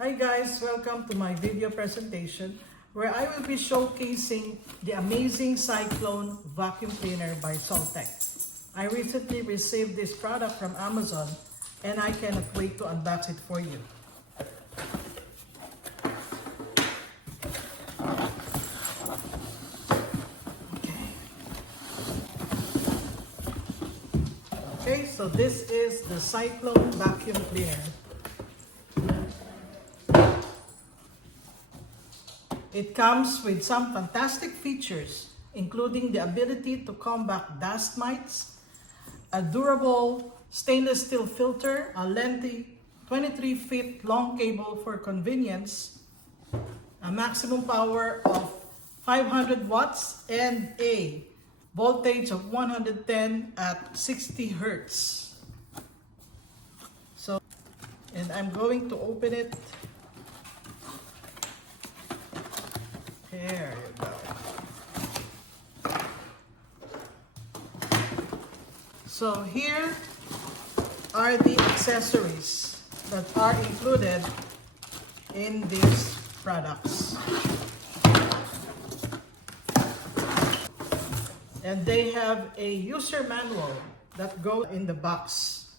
Hi guys, welcome to my video presentation where I will be showcasing the amazing Cyclone vacuum cleaner by Sowtech. I recently received this product from Amazon and I cannot wait to unbox it for you. Okay, so this is the Cyclone vacuum cleaner. It comes with some fantastic features, including the ability to combat dust mites, a durable stainless steel filter, a lengthy 23 feet long cable for convenience, a maximum power of 500 watts, and a voltage of 110 at 60 hertz. And I'm going to open it. There you go. So here are the accessories that are included in these products. And they have a user manual that goes in the box.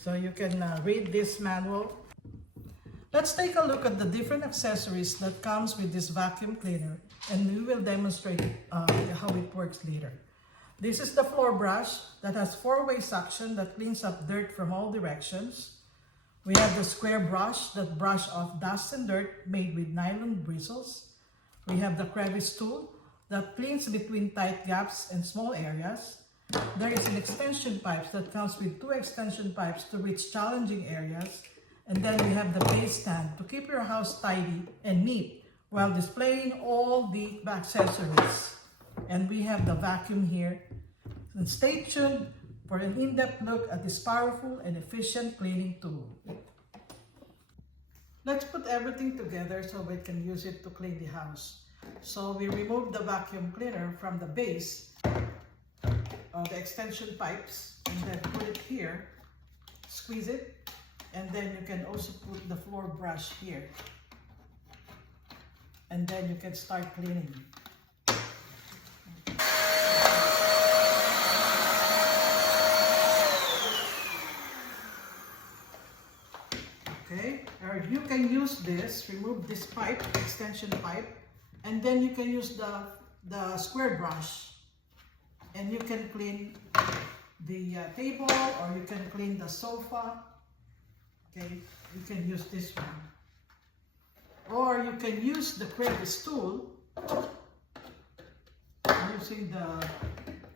So you can read this manual. Let's take a look at the different accessories that comes with this vacuum cleaner, and we will demonstrate how it works later. This is the floor brush that has four-way suction that cleans up dirt from all directions. We have the square brush that brush off dust and dirt made with nylon bristles. We have the crevice tool that cleans between tight gaps and small areas. There is an extension pipe that comes with two extension pipes to reach challenging areas. And then we have the base stand to keep your house tidy and neat while displaying all the accessories. And we have the vacuum here. And stay tuned for an in-depth look at this powerful and efficient cleaning tool. Let's put everything together so we can use it to clean the house. So we remove the vacuum cleaner from the base of the extension pipes and then put it here, squeeze it. And then you can also put the floor brush here. And then you can start cleaning. Okay, or you can use this, remove this pipe, extension pipe, and then you can use the square brush. And you can clean the table, or you can clean the sofa. Okay, you can use this one. Or you can use the crevice tool using the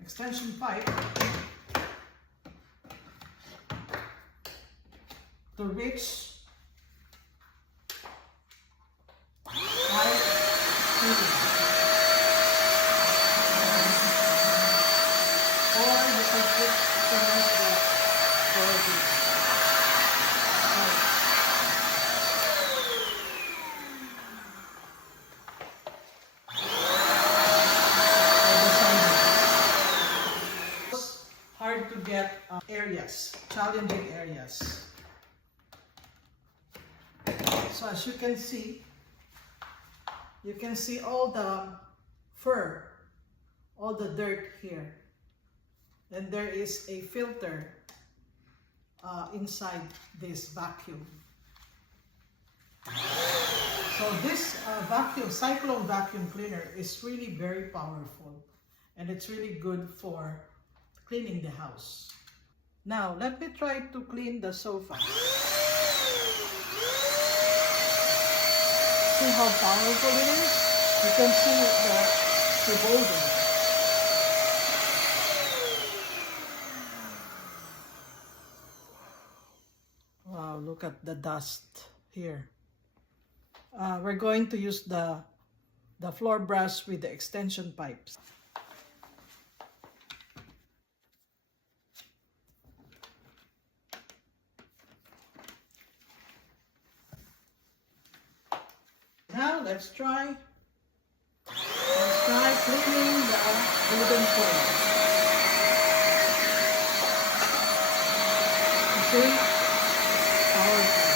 extension pipe to reach high ceiling. Or you can put the hard to get areas, challenging areas. So as you can see all the fur, all the dirt here. And there is a filter inside this vacuum. So this Cyclone vacuum cleaner is really very powerful, and it's really good for cleaning the house. Now, let me try to clean the sofa. See how powerful it is? You can see the revolving. Wow, look at the dust here. We're going to use the floor brush with the extension pipes. Now let's try cleaning the wooden floor. You see? Powerful.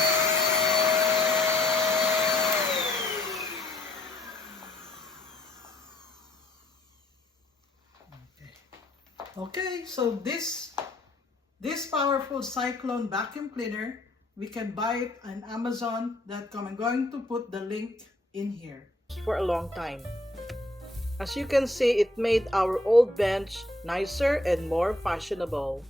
Okay, so this powerful Cyclone vacuum cleaner, we can buy it on Amazon.com. I'm going to put the link in here. For a long time. As you can see, it made our old bench nicer and more fashionable.